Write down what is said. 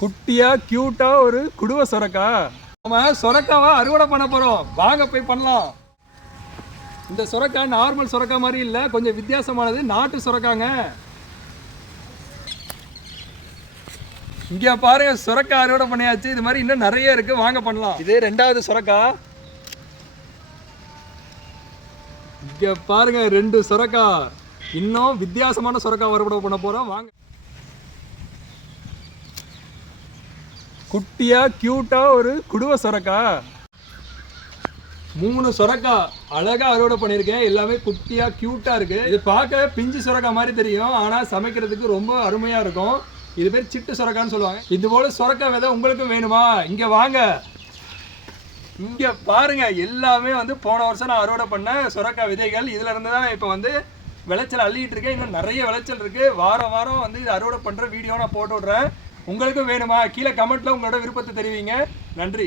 குட்டியா கியூட்டா ஒரு குடுவ சொரக்கா? நம்ம சொரக்காவை அறுவடை பண்ண போறோம். வாங்க போய் பண்ணலாம். இந்த சொரக்கா நார்மல் சொரக்கா மாதிரி இல்ல கொஞ்சம் வித்தியாசமானது. நாட்டு சொரக்காங்க. இங்க பாருங்க சுரக்கா அறுவடை பண்ணியாச்சு. இது மாதிரி இன்னும் நிறைய இருக்கு. வாங்க பண்ணலாம். இது ரெண்டாவது சுரக்கா. இங்க பாருங்க ரெண்டு சுரக்கா. இன்னும் வித்தியாசமான சுரக்கா அறுவடை பண்ண போறோம். வாங்க. குட்டியா கியூட்டா ஒரு குடுவ சொரக்கா? மூணு சொரக்கா. அழகா அறுவடை பண்ணியிருக்கேன். எல்லாமே குட்டியா கியூட்டா இருக்கு. இது பார்க்க பிஞ்சு சொரக்கா மாதிரி தெரியும். ஆனா சமைக்கிறதுக்கு ரொம்ப அருமையா இருக்கும். இது பேர் சிட்டு சொரக்கான்னு சொல்லுவாங்க. இது போல சொரக்கா விதை உங்களுக்கும் வேணுமா? இங்க வாங்க. இங்க பாருங்க. எல்லாமே வந்து போன வருஷம் நான் அறுவடை பண்ண சொரக்கா விதைகள். இதுல இருந்து தான் இப்போ வந்து விளைச்சல் அள்ளிட்டு இருக்கேன். இன்னும் நிறைய விளைச்சல் இருக்கு. வாரம் வாரம் வந்து இது அறுவடை பண்ற வீடியோ நான் போட்டு விடுறேன். உங்களுக்கும் வேணுமா? கீழே கமெண்ட்ல உங்களோட விருப்பத்தை தெரிவிங்க. நன்றி.